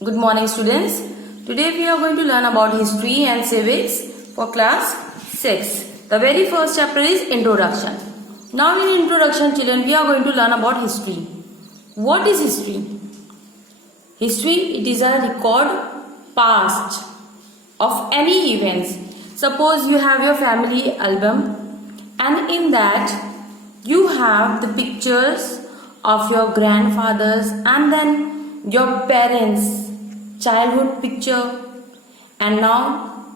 Good morning, students. Today we are going to learn about history and civics for class 6. The very first chapter is introduction. Now in introduction, children, we are going to learn about history. What is history? History, it is a record past of any events. Suppose you have your family album and in that you have the pictures of your grandfathers and then your parents' childhood picture and now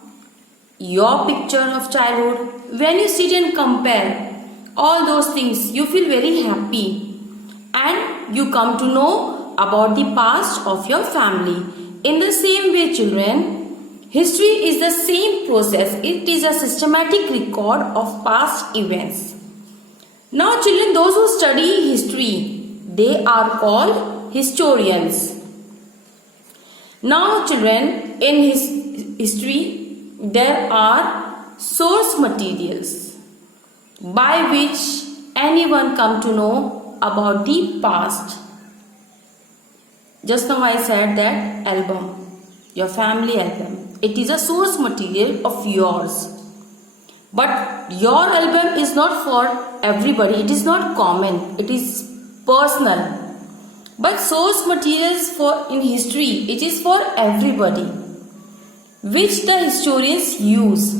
your picture of childhood. When you sit and compare all those things, you feel very happy and you come to know about the past of your family. In the same way, children, history is the same process. It is a systematic record of past events. Now, children, those who study history, they are called historians. Now, children, in history, there are source materials by which anyone come to know about the past. Just now I said that album, your family album, it is a source material of yours. But your album is not for everybody, it is not common, it is personal. But source materials for in history, it is for everybody, which the historians use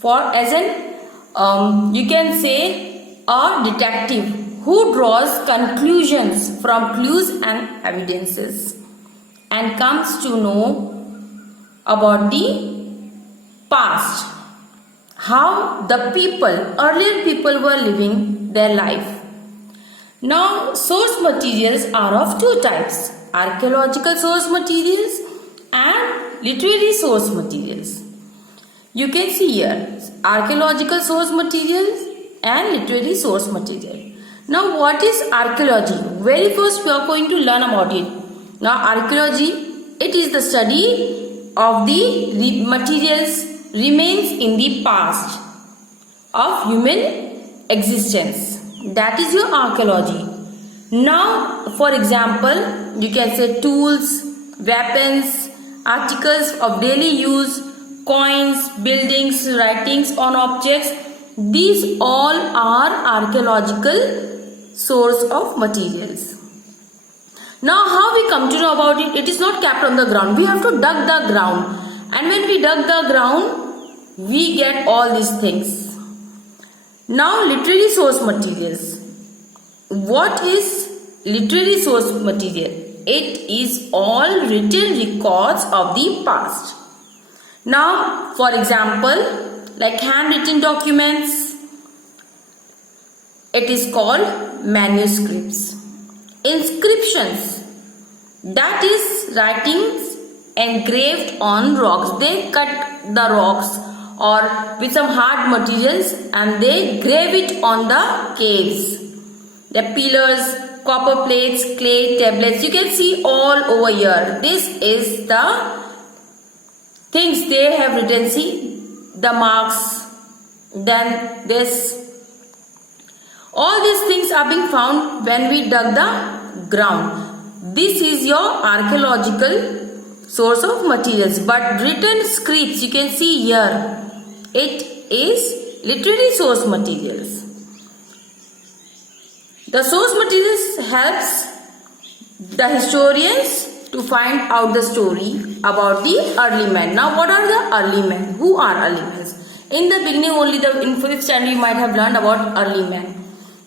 for as an you can say a detective who draws conclusions from clues and evidences and comes to know about the past, how the earlier people were living their life. Now, source materials are of two types, archaeological source materials and literary source materials. You can see here, archaeological source materials and literary source material. Now, what is archaeology? Very first, we are going to learn about it. Now, archaeology, it is the study of the materials remains in the past of human existence. That is your archaeology. Now, for example, you can say tools, weapons, articles of daily use, coins, buildings, writings on objects. These all are archaeological source of materials. Now, how we come to know about it? It is not kept on the ground. We have to dug the ground. And when we dug the ground, we get all these things. Now, literary source materials. What is literary source material? It is all written records of the past. Now, for example, like handwritten documents, it is called manuscripts. Inscriptions, that is writings engraved on rocks. They cut the rocks or with some hard materials and they grave it on the caves. The pillars, copper plates, clay tablets, you can see all over here. This is the things they have written. See the marks, then this. All these things are being found when we dug the ground. This is your archaeological source of materials. But written scripts, you can see here, it is literary source materials. The source materials helps the historians to find out the story about the early men. Now, what are the early men? Who are early men? In the beginning, only in 5th standard you might have learned about early men.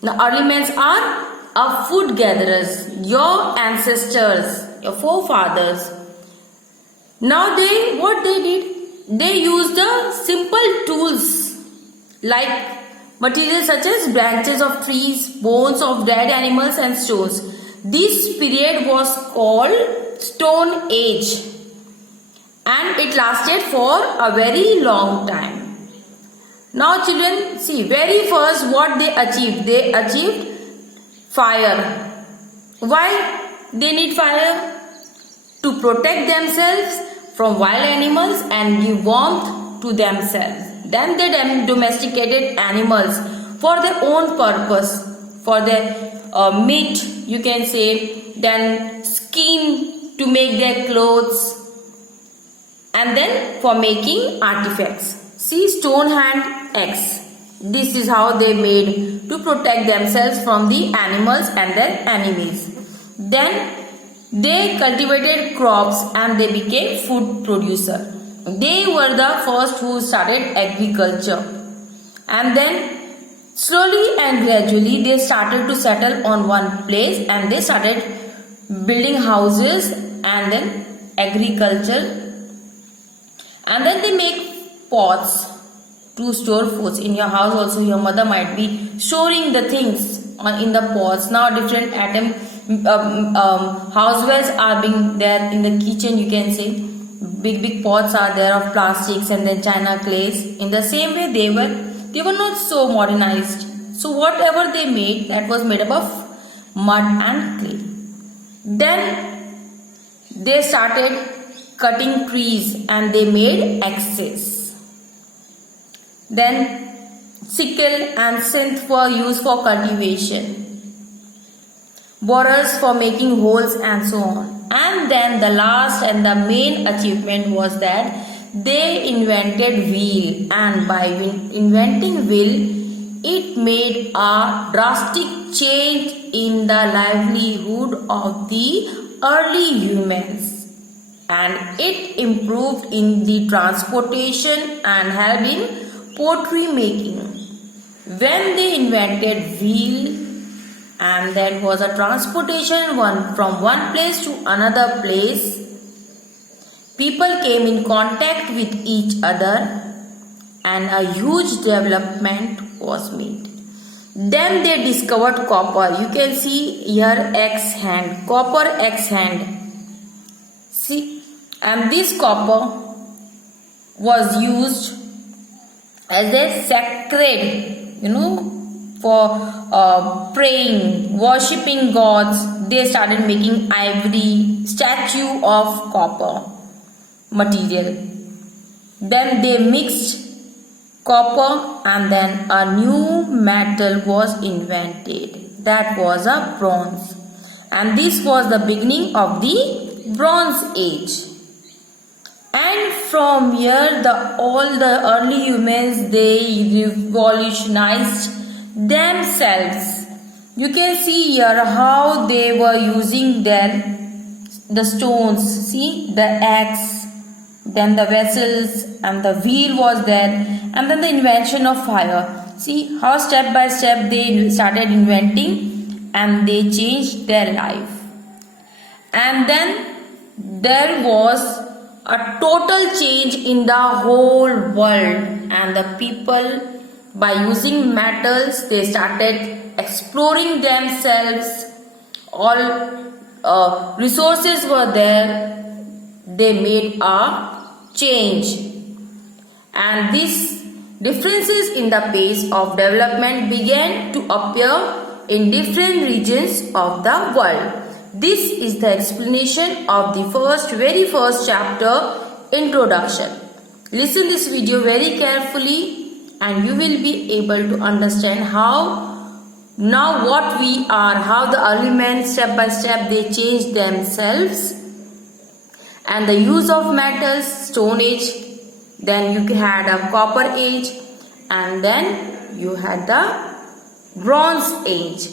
Now, early men are food gatherers, your ancestors, your forefathers. Now, what they did? They used the simple tools like materials such as branches of trees, bones of dead animals and stones. This period was called Stone Age and it lasted for a very long time. Now, children, see, very first what they achieved? They achieved fire. Why they need fire? To protect themselves from wild animals and give warmth to themselves. Then they domesticated animals for their own purpose, for their meat, you can say, then skin, to make their clothes, and then for making artifacts. See, stone hand axe. This is how they made to protect themselves from the animals and their enemies. Then they cultivated crops and they became food producer. They were the first who started agriculture. And then slowly and gradually they started to settle on one place and they started building houses and then agriculture. And then they make pots to store foods. In your house also your mother might be storing the things in the pots. Now different housewares are being there in the kitchen, you can say. Big pots are there of plastics and then china clays. In the same way they were not so modernized. So whatever they made, that was made up of mud and clay. Then they started cutting trees and they made axes. Then sickle and scythe were used for cultivation, borers for making holes and so on. And then the last and the main achievement was that they invented wheel, and by inventing wheel it made a drastic change in the livelihood of the early humans. And it improved in the transportation and helped in pottery making. When they invented wheel, and there was a transportation from one place to another place, people came in contact with each other and a huge development was made. Then they discovered copper. You can see here axe hand, copper axe hand. See, and this copper was used as a sacred, for praying, worshipping gods. They started making ivory statue of copper material. Then they mixed copper and then a new metal was invented. That was a bronze. And this was the beginning of the Bronze Age. And from here all the early humans, they revolutionized themselves. You can see here how they were using the stones. See, the axe, then the vessels, and the wheel was there, and then the invention of fire. See how step by step they started inventing and they changed their life. And then there was a total change in the whole world, and the people, by using metals, they started exploring themselves. All resources were there. They made a change, and these differences in the pace of development began to appear in different regions of the world. This is the explanation of the very first chapter, Introduction. Listen this video very carefully and you will be able to understand how now what we are, how the early men step by step they changed themselves, and the use of metals, Stone Age, then you had a Copper Age, and then you had the Bronze Age,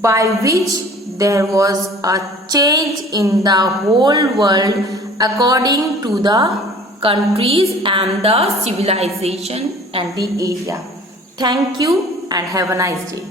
by which there was a change in the whole world according to the countries and the civilization and the area. Thank you and have a nice day.